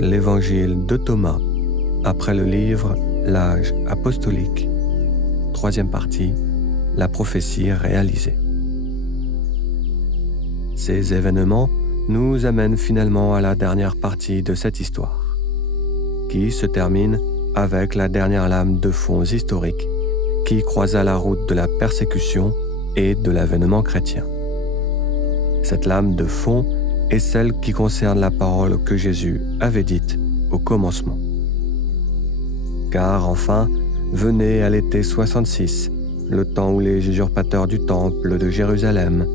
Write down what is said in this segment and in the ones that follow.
l'évangile de Thomas, après le livre L'âge apostolique. Troisième partie, la prophétie réalisée. Ces événements nous amènent finalement à la dernière partie de cette histoire, qui se termine avec la dernière lame de fond historique qui croisa la route de la persécution et de l'avènement chrétien. Cette lame de fond est celle qui concerne la parole que Jésus avait dite au commencement. Car enfin, venait à l'été 66, le temps où les usurpateurs du temple de Jérusalem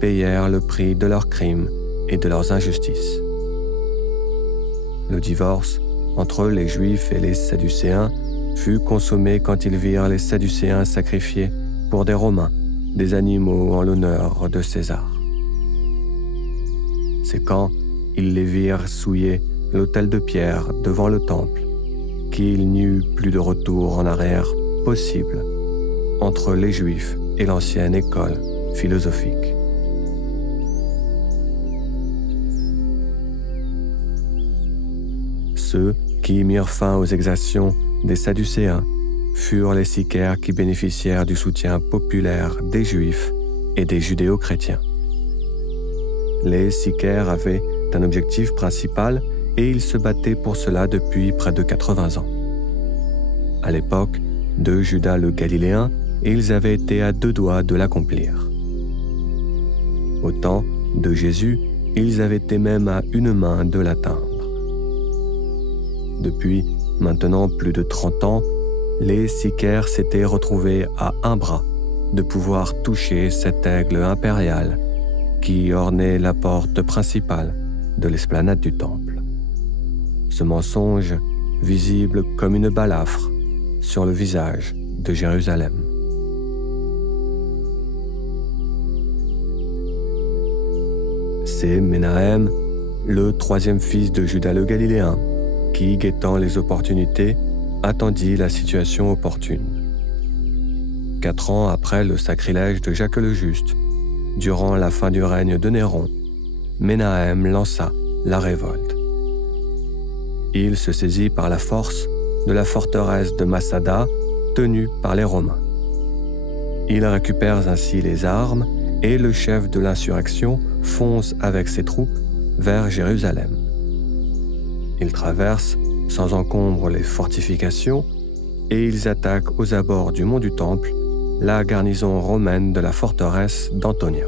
payèrent le prix de leurs crimes et de leurs injustices. Le divorce entre les Juifs et les Sadducéens fut consommé quand ils virent les Sadducéens sacrifier pour des Romains des animaux en l'honneur de César. C'est quand ils les virent souiller l'autel de pierre devant le temple qu'il n'y eut plus de retour en arrière possible entre les Juifs et l'ancienne école philosophique. Ceux qui mirent fin aux exactions des Sadducéens furent les sicaires qui bénéficièrent du soutien populaire des Juifs et des judéo-chrétiens. Les sicaires avaient un objectif principal et ils se battaient pour cela depuis près de 80 ans. À l'époque de Judas le Galiléen, ils avaient été à 2 doigts de l'accomplir. Au temps de Jésus, ils avaient été même à 1 main de l'atteindre. Depuis maintenant plus de 30 ans, les sicaires s'étaient retrouvés à 1 bras de pouvoir toucher cet aigle impérial qui ornait la porte principale de l'esplanade du temple. Ce mensonge, visible comme une balafre sur le visage de Jérusalem. C'est Menahem, le 3e fils de Judas le Galiléen, qui, guettant les opportunités, attendit la situation opportune. 4 ans après le sacrilège de Jacques le Juste, durant la fin du règne de Néron, Menahem lança la révolte. Il se saisit par la force de la forteresse de Massada, tenue par les Romains. Il récupère ainsi les armes et le chef de l'insurrection fonce avec ses troupes vers Jérusalem. Ils traversent sans encombre les fortifications et ils attaquent aux abords du mont du Temple la garnison romaine de la forteresse d'Antonia.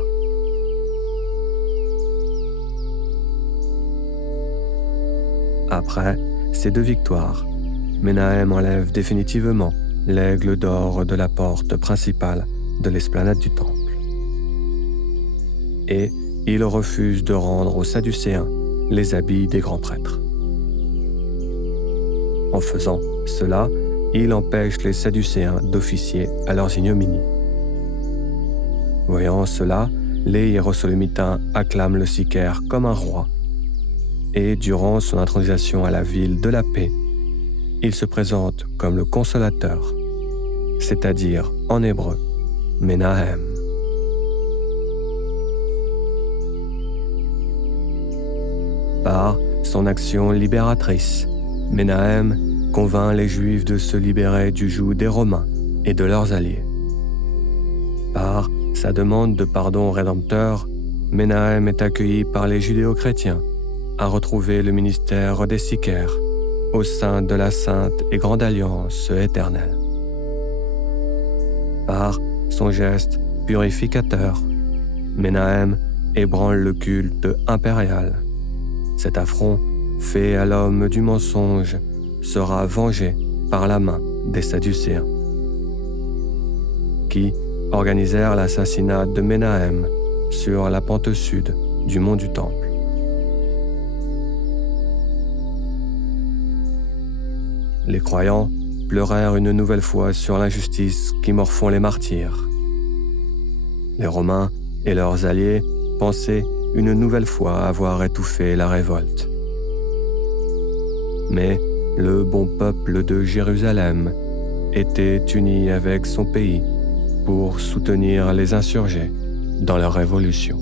Après ces 2 victoires, Menahem enlève définitivement l'aigle d'or de la porte principale de l'esplanade du Temple. Et il refuse de rendre aux Sadducéens les habits des grands prêtres. En faisant cela, il empêche les Sadducéens d'officier à leurs ignominies. Voyant cela, les Hiérosolymitains acclament le sicaire comme un roi, et durant son intronisation à la ville de la paix, il se présente comme le consolateur, c'est-à-dire en hébreu, Menahem. Par son action libératrice, Menahem convainc les Juifs de se libérer du joug des Romains et de leurs alliés. Par sa demande de pardon rédempteur, Menahem est accueilli par les judéo-chrétiens à retrouver le ministère des sicaires au sein de la sainte et grande alliance éternelle. Par son geste purificateur, Menahem ébranle le culte impérial. Cet affront fait à l'homme du mensonge sera vengé par la main des Sadducéens, qui organisèrent l'assassinat de Menahem sur la pente sud du mont du Temple. Les croyants pleurèrent une nouvelle fois sur l'injustice qui morfond les martyrs. Les Romains et leurs alliés pensaient une nouvelle fois avoir étouffé la révolte. Mais le bon peuple de Jérusalem était uni avec son pays pour soutenir les insurgés dans leur révolution.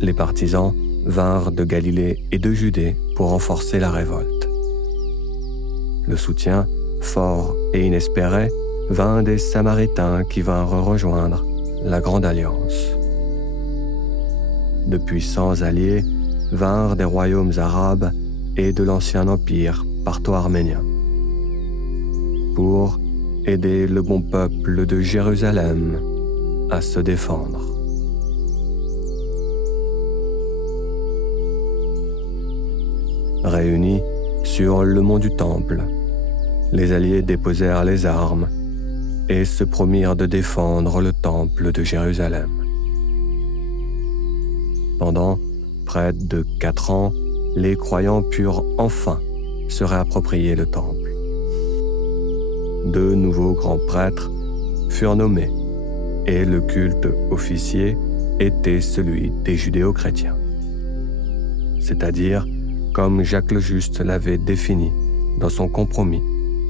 Les partisans vinrent de Galilée et de Judée pour renforcer la révolte. Le soutien, fort et inespéré, vint des Samaritains qui vinrent rejoindre la Grande Alliance. De puissants alliés vinrent des royaumes arabes et de l'ancien empire partho-arménien pour aider le bon peuple de Jérusalem à se défendre. Réunis sur le mont du Temple, les alliés déposèrent les armes et se promirent de défendre le Temple de Jérusalem. Pendant près de 4 ans, les croyants purent enfin se réapproprier le Temple. 2 nouveaux grands prêtres furent nommés et le culte officié était celui des judéo-chrétiens, c'est-à-dire comme Jacques le Juste l'avait défini dans son compromis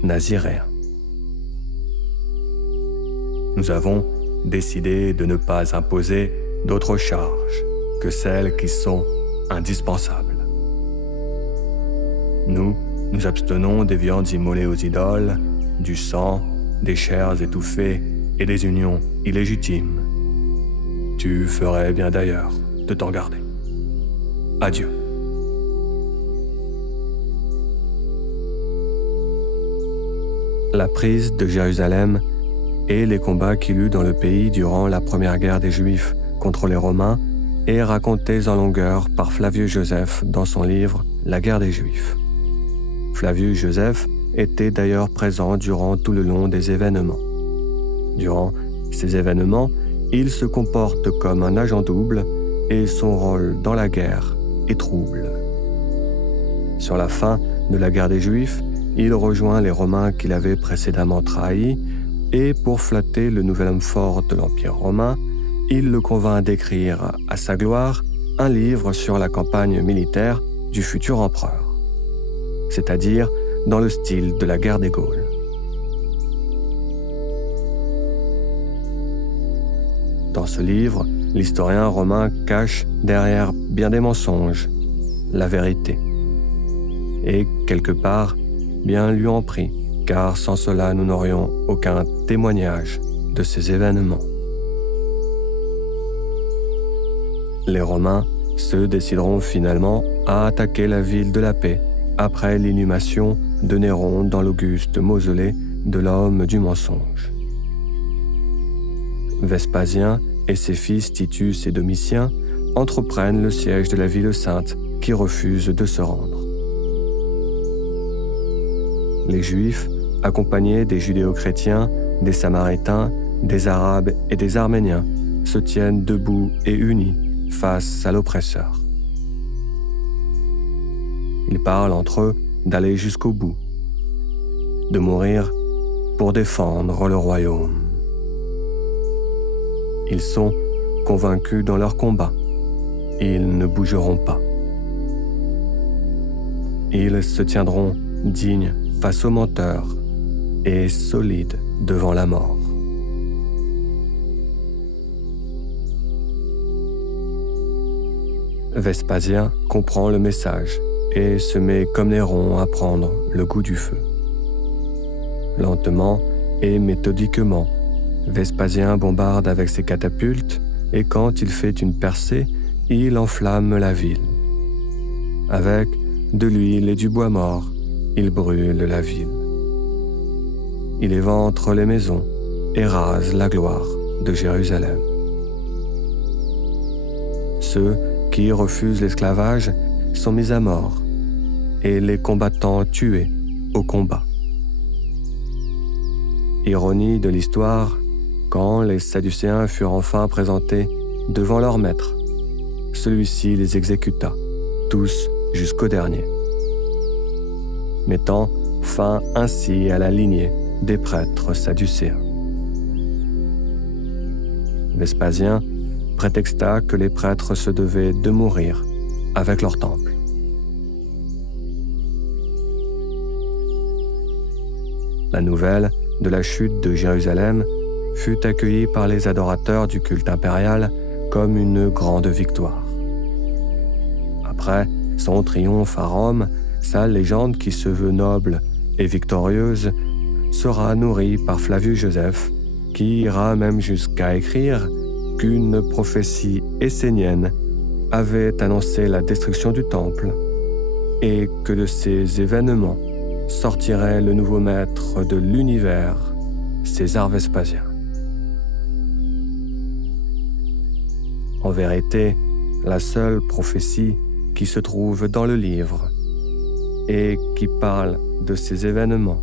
naziréen. Nous avons décidé de ne pas imposer d'autres charges que celles qui sont indispensables. Nous nous abstenons des viandes immolées aux idoles, du sang, des chairs étouffées et des unions illégitimes. Tu ferais bien d'ailleurs de t'en garder. Adieu. La prise de Jérusalem et les combats qu'il eut dans le pays durant la première guerre des Juifs contre les Romains est racontés en longueur par Flavius Joseph dans son livre « La guerre des Juifs ». Flavius Joseph était d'ailleurs présent durant tout le long des événements. Durant ces événements, il se comporte comme un agent double et son rôle dans la guerre est trouble. Sur la fin de la guerre des Juifs, il rejoint les Romains qu'il avait précédemment trahis et pour flatter le nouvel homme fort de l'Empire romain, il le convainc d'écrire à sa gloire un livre sur la campagne militaire du futur empereur, c'est-à-dire dans le style de la guerre des Gaules. Dans ce livre, l'historien romain cache derrière bien des mensonges la vérité. Et quelque part, bien lui en prie, car sans cela nous n'aurions aucun témoignage de ces événements. Les Romains se décideront finalement à attaquer la ville de la paix après l'inhumation de Néron dans l'auguste mausolée de l'homme du mensonge. Vespasien et ses fils Titus et Domitien entreprennent le siège de la ville sainte qui refuse de se rendre. Les Juifs, accompagnés des Judéo-chrétiens, des Samaritains, des Arabes et des Arméniens, se tiennent debout et unis face à l'oppresseur. Ils parlent entre eux d'aller jusqu'au bout, de mourir pour défendre le royaume. Ils sont convaincus dans leur combat. Ils ne bougeront pas. Ils se tiendront dignes face aux menteurs et solides devant la mort. Vespasien comprend le message et se met comme Néron à prendre le goût du feu. Lentement et méthodiquement, Vespasien bombarde avec ses catapultes et quand il fait une percée, il enflamme la ville. Avec de l'huile et du bois mort, il brûle la ville. Il éventre les maisons et rase la gloire de Jérusalem. Ceux qui refusent l'esclavage sont mis à mort et les combattants tués au combat. Ironie de l'histoire, quand les Sadducéens furent enfin présentés devant leur maître, celui-ci les exécuta, tous jusqu'au dernier, mettant fin ainsi à la lignée des prêtres sadducéens. Vespasien prétexta que les prêtres se devaient de mourir avec leur temple. La nouvelle de la chute de Jérusalem fut accueillie par les adorateurs du culte impérial comme une grande victoire. Après son triomphe à Rome, sa légende qui se veut noble et victorieuse sera nourrie par Flavius Joseph, qui ira même jusqu'à écrire qu'une prophétie essénienne avait annoncé la destruction du temple et que de ces événements sortirait le nouveau maître de l'univers, César Vespasien. En vérité, la seule prophétie qui se trouve dans le livre et qui parle de ces événements,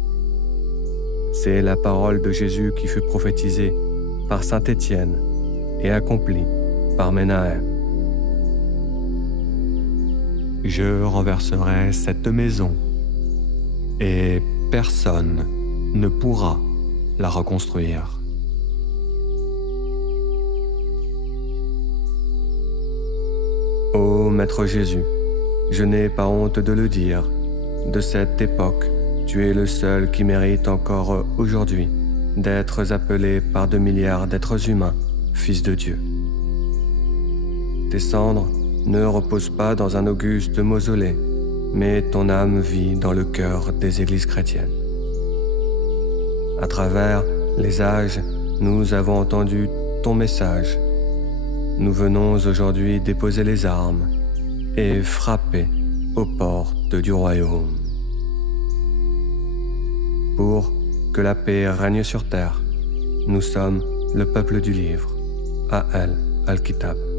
c'est la parole de Jésus qui fut prophétisée par saint Étienne et accomplie par Menahem. Je renverserai cette maison et personne ne pourra la reconstruire. Ô Maître Jésus, je n'ai pas honte de le dire, de cette époque, tu es le seul qui mérite encore aujourd'hui d'être appelé par 2 milliards d'êtres humains, fils de Dieu. Tes cendres ne reposent pas dans un auguste mausolée, mais ton âme vit dans le cœur des églises chrétiennes. À travers les âges, nous avons entendu ton message. Nous venons aujourd'hui déposer les armes et frapper aux portes du royaume. Pour que la paix règne sur terre, nous sommes le peuple du livre, Ahl Al-Kitab.